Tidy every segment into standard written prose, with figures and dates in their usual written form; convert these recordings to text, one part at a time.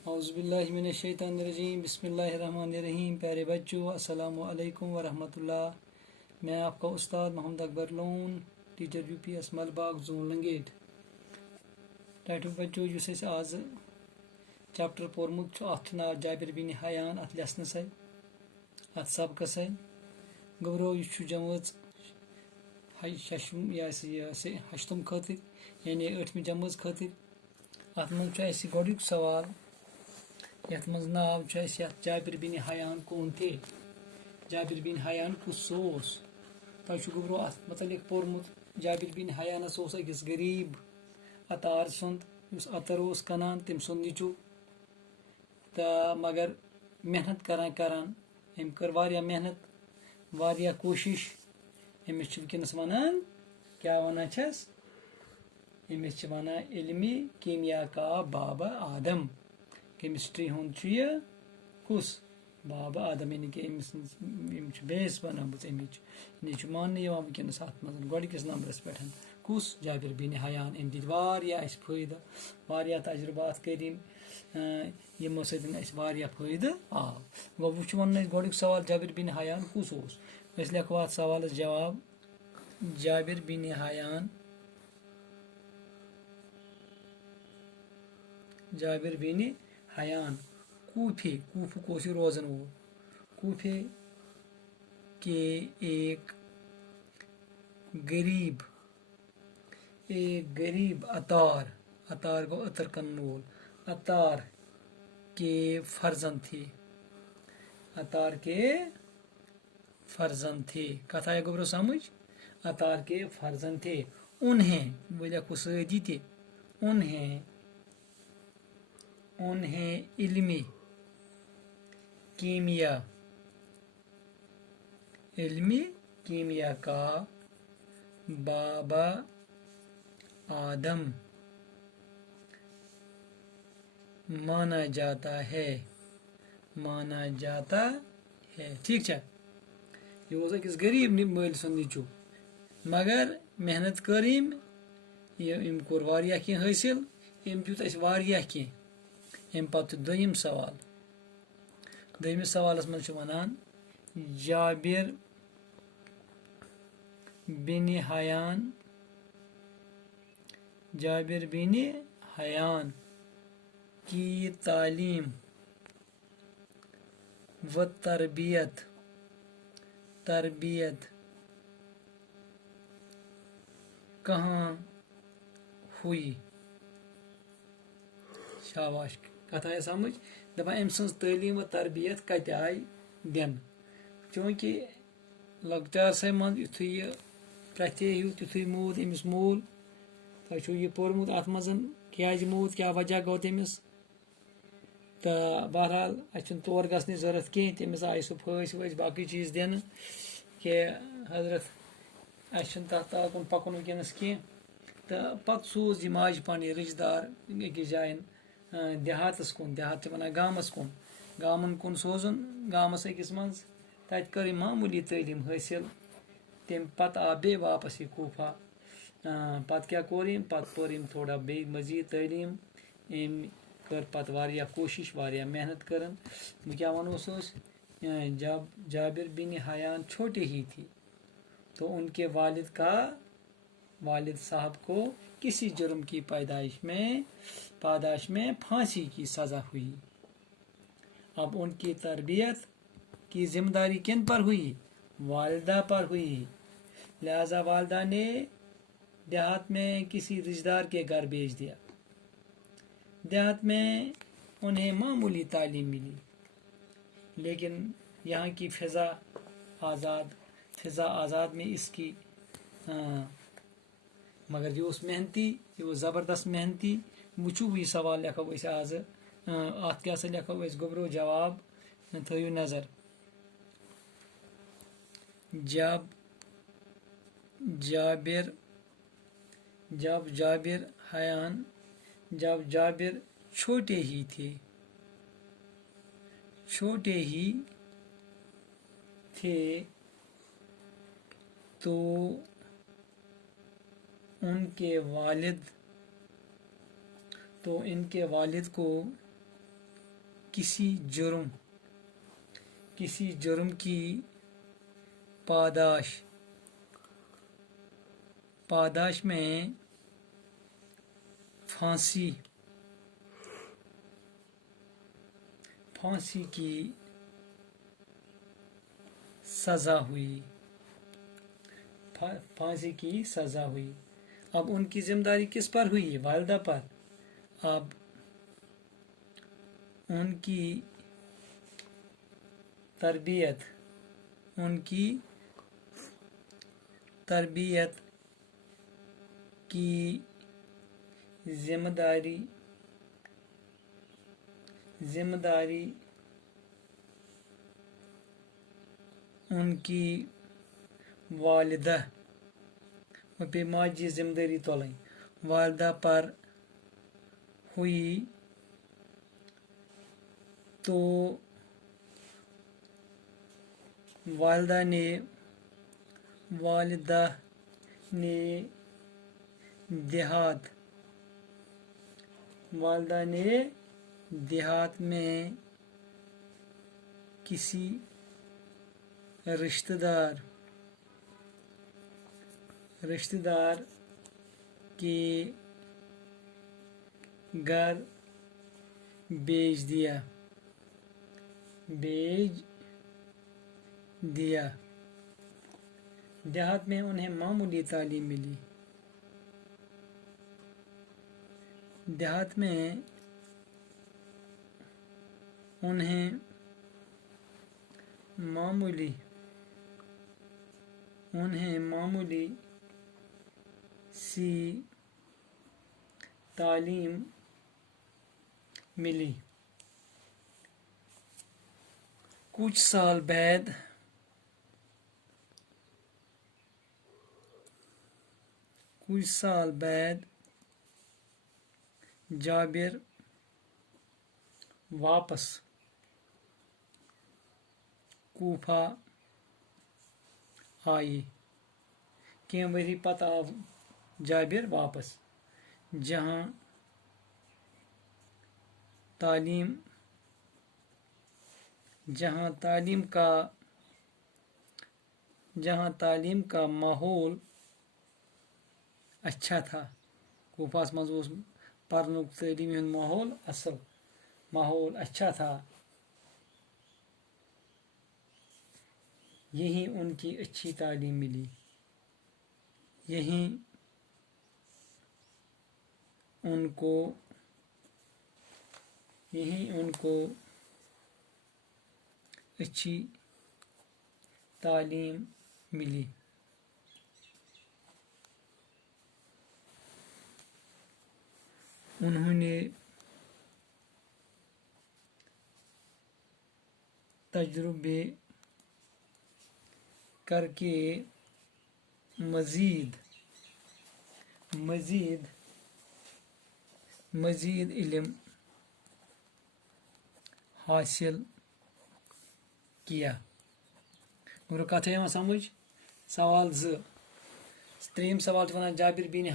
औज़ुबिल्लाहिमिनश्शैतानिर्रजीम बिस्मिल्लाहिर्रहमानिर्रहीम। प्यारे बच्चों, अस्सलामु अलैकुम वरहमतुल्लाह। मैं आपका उस्ताद Mohammad Akbar Lone, teacher UPS Malbagh zone Langate. Title बच्चों युस आज चैप्टर पोरमुत अथ नाव जाबिर बिन हयान अथ लेसनस अथ सबकस गबरो यह जमज हशतम खतर यानी 8वीं जमज खतर। अथ मज गोडुक सवाल यथ मज नाव जाबिर बिन हयान कौन थे। जाबिर बिन हयान कुस तुम गबरो अत मुतलिक पोरमुत। जाबिर बिन हयान अकिस गरीब अतार सुंद अतर कनान तम सुंद नीचू तो मगर मेहनत करान अम कर वारिया मेहनत वारिया कोशिश। अमिस वनकस वनान क्या वनान छस अमिस वनान इल्मी कीमिया का बाबा आदम। केमिस्ट्री हुंद कुस बाबा आदम यानी कि बेस बनामुत अमिच मान वनकस अत मज गोडकिस नंबरस पे कुस जाबिर बिन हयान। अम दित वारिया फायदा वारिया तजुर्बात करिम यमो सदन वारिया फायदा आव। गो वुच वन गोडुक सवाल जाबिर बिन हयान कुस लेखो अत सवाल जवाब। Jabir bin Hayyan Jabir bin Hayyan कूफे कूफ को रोजन वो कूफे के एक गरीब अतार अतार को अतर कन्नूल अतार के फर्जंद थे। अतार के फर्जंद थे कथा है गबरो समझ। अतार के फर्जंद थे उन्हें बोलिया को सदी थे उन्हें इल्मी कीमिया का बाबा आदम माना जाता है ठीक है। यह अकिस गरीब मल सुंद नीचू मगर मेहनत कर कोर वारिया कह हासिल दित वारिया कह। अम पत दोयम सवाल दोयमिस सवालस मज वनान जाबिर बिन हयान की तालीम व तरबियत कहाँ हुई। शाबाश कथ आय समझ। दपा अम सज तालीम व तरबियत कत आय दिन चूँकि लकचार से मज युथ यह प्रथे हिू तुथु मूद अमिस मूल तुम यह पोरमुत अत मज क्या मूद क्या वजह गो तमिस तो बहरहाल अच्छे तौर गसन जरूरत कह तमिस आय सह फस वस बाकी चीज दिन कि हजरत तथ ताकुन पकुन वनकस कह तो पत सूज यह माज पन यह रिश्तेदार अकिस जायन देहातस कुन देहात वन गामस कुन गामन कुन सोजन गामस अकिस मज तत कर मामूली तालीम हासिल तम पत आव बे वापस यह कूफा पत क्या कोर पत पोर थोड़ा बे मजीद तालीम अम कर पत वारिया कोशिश वारिया मेहनत करन। बह क्या वनो जब जाबिर बिन हयान छोटे ही थी तो उनके वालिद साहब को किसी जुर्म की पादाश में फांसी की सज़ा हुई। अब उनकी तरबियत की जिम्मेदारी किन पर हुई, वालिदा पर हुई। लिहाजा वालिदा ने देहात में किसी रिश्तेदार के घर भेज दिया। देहात में उन्हें मामूली तालीम मिली लेकिन यहाँ की फ़िज़ा आज़ाद में इसकी मगर जो उस मेहनती जो ज़बरदस्त मेहनती वुचू वही सवाल लिखो आज अत क्या लिखो गबरो जवाब थो नज़र। जब जाबिर छोटे ही थे तो इनके वालिद को کسی جرم کی پاداش میں پھانسی کی سزا ہوئی. اب ان کی ذمہ داری کس پر ہوئی؟ والدہ پر. اب ان کی تربیت کی ذمہ داری ان کی والدہ پہ ماجی ذمہ داری تلن والدہ پر ہوئی تو والدہ نے دیہات میں کسی رشتہ دار کے گھر بیچ دیا. دیہات میں انہیں معمولی تعلیم ملی. انہیں معمولی سی تعلیم ملی. کچھ سال بعد جابر واپس کوفہ آئے. کینٛہہ ؤری پتہٕ آو جابر واپس جہاں تعلیم کا ماحول اچھا تھا. کوفہس منٛز اوس پرنُک تعلیٖم ہُنٛد ماحول اچھا تھا. یہیں ان کی اچھی تعلیم ملی. یہیں ان کو اچھی تعلیم ملی. انہوں نے تجربے کر کے مزید علم حاصل کیا. گوٚو کتھ یِوان سمجھ. سوال 2. ترٛیٚیِم سوال چھُ وَنان جابر بن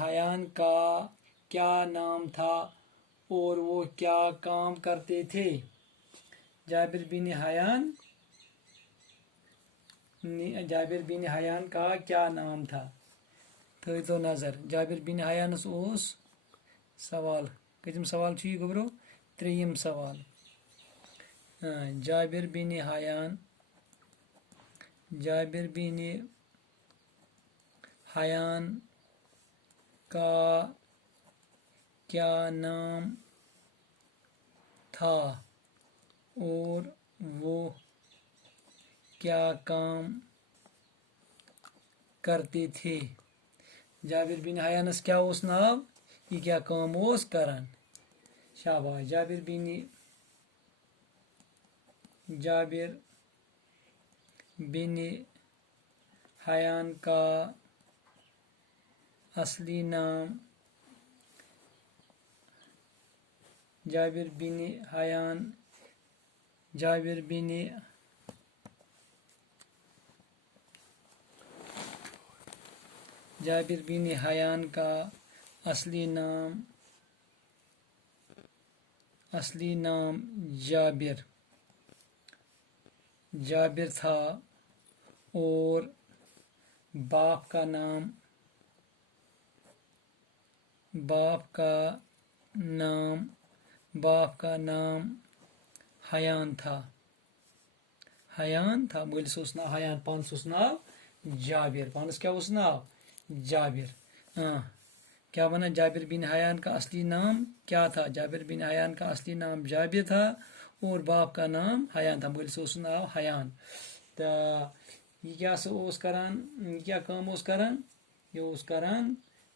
حیان کا کیا نام تھا اور وہ کیا کام کرتے تھے؟ جابر بن حیان کا کیا نام تھا؟ تھٲیتو نظر. جابر بن حیانس اوس سوال. کٔژِم سوال چھُ یہِ گوٚبرو؟ 3یم سوال. جابر بن حیان کا کیا نام تھا اور وہ کیا کام کرتے تھے؟ جابر بن حیانس کیا اوس ناو؟ یہِ کیا کٲم اوس کران؟ شاباش. جابر بن حیان کا اصلی نام جابر بن حیان کا اصلی نام اصلی نام جابر جابر تھا اور باپ کا نام حیان تھا مٲلِس اوس ناو حیان پانس اوس ناو جابر پانس کیا اوس ناو جابر کیا بنا جابر بن حیان کا اصلی نام کیا تھا جابر بن حیان کا اصلی نام جابر تھا اور باپ کا نام حیان تھا مٲلِس اوس ناو حیان تہٕ یہ کیا سا اوس کران یہ کیا کٲم اوس کران یہ اوس کران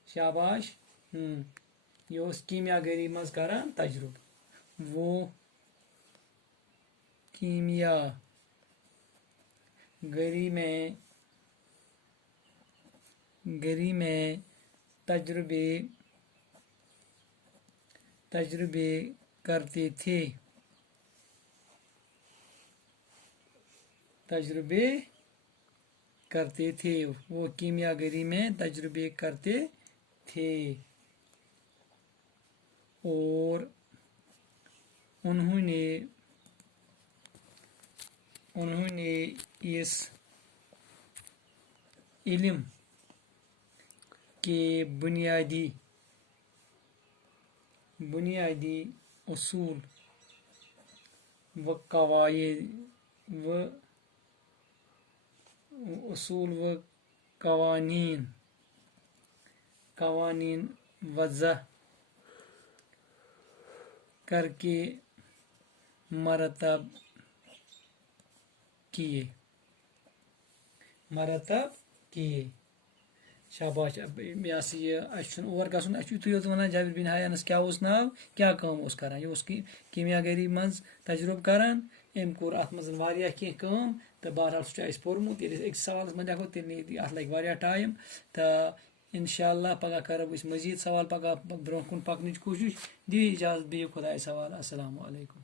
شاباش یہ اوس کیمیا گری منٛز کران تجربہٕ وہ کیمیا گری میں تجربے کرتے تھے وہ کیمیا گری میں تجربے کرتے تھے اور انہوں نے اس علم کے بنیادی اصول و قوانین وضع کر کے مرتب کیے شاباش یہ سا یہ اچھا اور گژھُن اَسہِ چھُ یِتُے یوت وَنان جابر بن حیانس کیا اوس ناو کیا کٲم اوس کران یہِ اوس کیمیا گری منٛز تجربہٕ کران أمۍ کوٚر اَتھ منٛز واریاہ کینٛہہ کٲم تہٕ بہرحال سُہ چھُ اَسہِ پوٚرمُت ییٚلہِ أسۍ أکِس سوالس منٛز لیکھو تیٚلہِ اَتھ لگہِ واریاہ ٹایم تہٕ انشاء اللہ پگاہ کرو أسۍ مزیٖد سوال پگاہ برونٛہہ کُن پکنٕچ کوٗشش دِیِو اجازت بِہِو خۄدایَس حوالہٕ السلام علیکم